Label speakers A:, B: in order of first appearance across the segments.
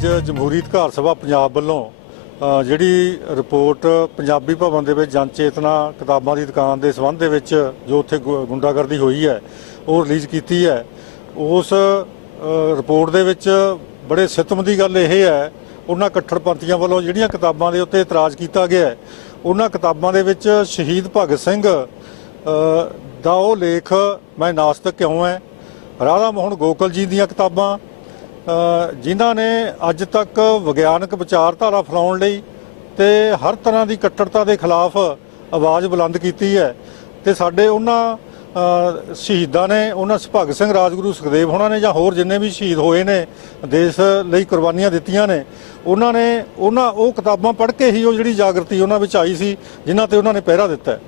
A: ਅੱਜ ਜਮਹੂਰੀ ਅਧਿਕਾਰ ਸਭਾ ਪੰਜਾਬ ਵੱਲੋਂ ਜਿਹੜੀ ਰਿਪੋਰਟ ਪੰਜਾਬੀ ਭਵਨ ਦੇ ਵਿੱਚ ਜਨ ਚੇਤਨਾ ਕਿਤਾਬਾਂ ਦੀ ਦੁਕਾਨ ਦੇ ਸੰਬੰਧ ਦੇ ਵਿੱਚ ਜੋ ਉੱਥੇ ਗੁ- ਗੁੰਡਾਗਰਦੀ ਹੋਈ ਹੈ, ਉਹ ਰਿਲੀਜ਼ ਕੀਤੀ ਹੈ। ਉਸ ਰਿਪੋਰਟ ਦੇ ਵਿੱਚ ਬੜੇ ਸਿਤਮ ਦੀ ਗੱਲ ਇਹ ਹੈ, ਉਹਨਾਂ ਕੱਟੜਪੰਥੀਆਂ ਵੱਲੋਂ ਜਿਹੜੀਆਂ ਕਿਤਾਬਾਂ ਦੇ ਉੱਤੇ ਇਤਰਾਜ਼ ਕੀਤਾ ਗਿਆ ਉਹਨਾਂ ਕਿਤਾਬਾਂ ਦੇ ਵਿੱਚ ਸ਼ਹੀਦ ਭਗਤ ਸਿੰਘ ਦਾ ਉਹ ਲੇਖ, ਮੈਂ ਨਾਸਤਕ ਕਿਉਂ ਹੈ, ਰਾਧਾ ਮੋਹਨ ਗੋਕਲ ਜੀ ਦੀਆਂ ਕਿਤਾਬਾਂ ਜਿਨ੍ਹਾਂ ਨੇ ਅੱਜ ਤੱਕ ਵਿਗਿਆਨਕ ਵਿਚਾਰਧਾਰਾ ਫੈਲਾਉਣ ਲਈ ਤੇ ਹਰ ਤਰ੍ਹਾਂ ਦੀ ਕੱਟੜਤਾ ਦੇ ਖਿਲਾਫ ਆਵਾਜ਼ ਬੁਲੰਦ ਕੀਤੀ ਹੈ। ਤੇ ਸਾਡੇ ਉਹਨਾਂ ਸ਼ਹੀਦਾਂ ਨੇ, ਉਹਨਾਂ ਭਗਤ ਸਿੰਘ ਰਾਜਗੁਰੂ, ਸੁਖਦੇਵ ਹੋਣਾ ਨੇ ਜਾਂ ਹੋਰ ਜਿੰਨੇ ਵੀ ਸ਼ਹੀਦ ਹੋਏ ਨੇ, ਦੇਸ਼ ਲਈ ਕੁਰਬਾਨੀਆਂ ਦਿੱਤੀਆਂ ਨੇ, ਉਹਨਾਂ ਨੇ, ਉਹਨਾਂ ਉਹ ਕਿਤਾਬਾਂ ਪੜ੍ਹ ਕੇ ਹੀ ਉਹ ਜਿਹੜੀ ਜਾਗਰਤੀ ਉਹਨਾਂ ਵਿੱਚ ਆਈ ਸੀ, ਜਿਨ੍ਹਾਂ ਤੇ ਉਹਨਾਂ ਨੇ ਪਹਿਰਾ ਦਿੱਤਾ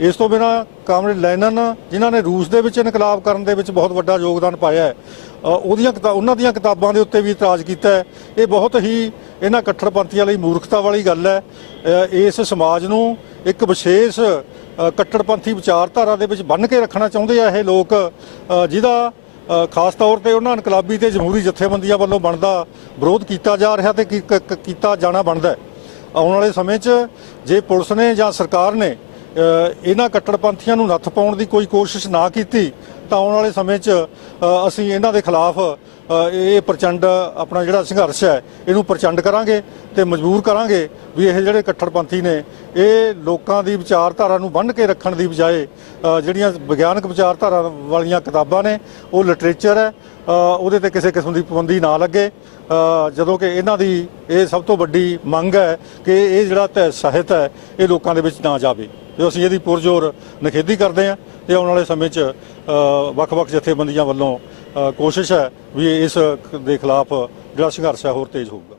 A: ਇਸ ਤੋਂ ਬਿਨਾ ਕਾਮਰੇਡ ਲੈਨਨ ਜਿਨ੍ਹਾਂ ਨੇ ਰੂਸ ਦੇ ਵਿੱਚ ਇਨਕਲਾਬ ਕਰਨ ਦੇ ਵਿੱਚ ਬਹੁਤ ਵੱਡਾ ਯੋਗਦਾਨ ਪਾਇਆ ਹੈ ਉਹਦੀਆਂ ਕਿਤਾ- ਉਹਨਾਂ ਦੀਆਂ ਕਿਤਾਬਾਂ ਦੇ ਉੱਤੇ ਵੀ ਇਤਰਾਜ਼ ਕੀਤਾ ਹੈ। ਇਹ ਬਹੁਤ ਹੀ ਇਹਨਾਂ ਕੱਟੜਪੰਥੀਆਂ ਲਈ ਮੂਰਖਤਾ ਵਾਲੀ ਗੱਲ ਹੈ। ਇਸ ਸਮਾਜ ਨੂੰ ਇੱਕ ਵਿਸ਼ੇਸ਼ ਅ, ਕੱਟੜਪੰਥੀ ਵਿਚਾਰਧਾਰਾ ਦੇ ਵਿੱਚ ਬੰਨ੍ਹ ਕੇ ਰੱਖਣਾ ਚਾਹੁੰਦੇ ਆ ਇਹ ਲੋਕ ਜਿਹਦਾ ਖਾਸ ਤੌਰ ਤੇ ਉਹਨਾਂ ਇਨਕਲਾਬੀ ਤੇ ਜਮਹੂਰੀ ਜਥੇਬੰਦੀਆਂ ਵੱਲੋਂ ਬਣਦਾ ਵਿਰੋਧ ਕੀਤਾ ਜਾ ਰਿਹਾ ਤੇ ਕੀ- ਕ- ਕੀਤਾ ਜਾਣਾ ਬਣਦਾ ਆਉਣ ਵਾਲੇ ਸਮੇਂ 'ਚ ਜੇ ਪੁਲਿਸ ਨੇ ਜਾਂ ਸਰਕਾਰ ਨੇ ਇਹਨਾਂ ਕੱਟੜਪੰਥੀਆਂ ਨੂੰ ਨੱਥ ਪਾਉਣ ਦੀ ਕੋਈ ਕੋਸ਼ਿਸ਼ ਨਾ ਕੀਤੀ ਤਾਂ ਆਉਣ ਵਾਲੇ ਸਮੇਂ 'ਚ ਅਸੀਂ ਇਹਨਾਂ ਦੇ ਖਿਲਾਫ ਇਹ ਪ੍ਰਚੰਡ ਆਪਣਾ ਜਿਹੜਾ ਸੰਘਰਸ਼ ਹੈ, ਇਹਨੂੰ ਪ੍ਰਚੰਡ ਕਰਾਂਗੇ ਤੇ ਮਜਬੂਰ ਕਰਾਂਗੇ ਵੀ ਇਹ ਜਿਹੜੇ ਕੱਟੜਪੰਥੀ ਨੇ, ਇਹ ਲੋਕਾਂ ਦੀ ਵਿਚਾਰਧਾਰਾ ਨੂੰ ਬੰਨ੍ਹ ਕੇ ਰੱਖਣ ਦੀ ਬਜਾਏ ਜਿਹੜੀਆਂ ਵਿਗਿਆਨਕ ਵਿਚਾਰਧਾਰਾ ਵਾਲੀਆਂ ਕਿਤਾਬਾਂ ਨੇ, ਉਹ ਲਿਟਰੇਚਰ ਹੈ ਉਹਦੇ ਤੇ ਕਿਸੇ ਕਿਸਮ ਦੀ ਪਾਬੰਦੀ ਨਾ ਲੱਗੇ। ਜਦੋਂ ਕਿ ਇਹਨਾਂ ਦੀ ਇਹ ਸਭ ਤੋਂ ਵੱਡੀ ਮੰਗ ਹੈ ਕਿ ਇਹ ਜਿਹੜਾ ਸਾਹਿਤ ਹੈ, ਇਹ ਲੋਕਾਂ ਦੇ ਵਿੱਚ ਨਾ ਜਾਵੇ। ਤੇ ਅਸੀਂ ਇਹਦੀ ਪੁਰਜ਼ੋਰ ਨਿਖੇਧੀ ਕਰਦੇ ਹਾਂ ਤੇ ਆਉਣ ਵਾਲੇ ਸਮੇਂ 'ਚ ਵੱਖ-ਵੱਖ ਜਥੇਬੰਦੀਆਂ ਵੱਲੋਂ ਕੋਸ਼ਿਸ਼ ਹੈ ਵੀ ਇਸ ਦੇ ਖਿਲਾਫ ਜਿਹੜਾ ਸੰਘਰਸ਼ ਹੈ ਹੋਰ ਤੇਜ਼ ਹੋਊਗਾ।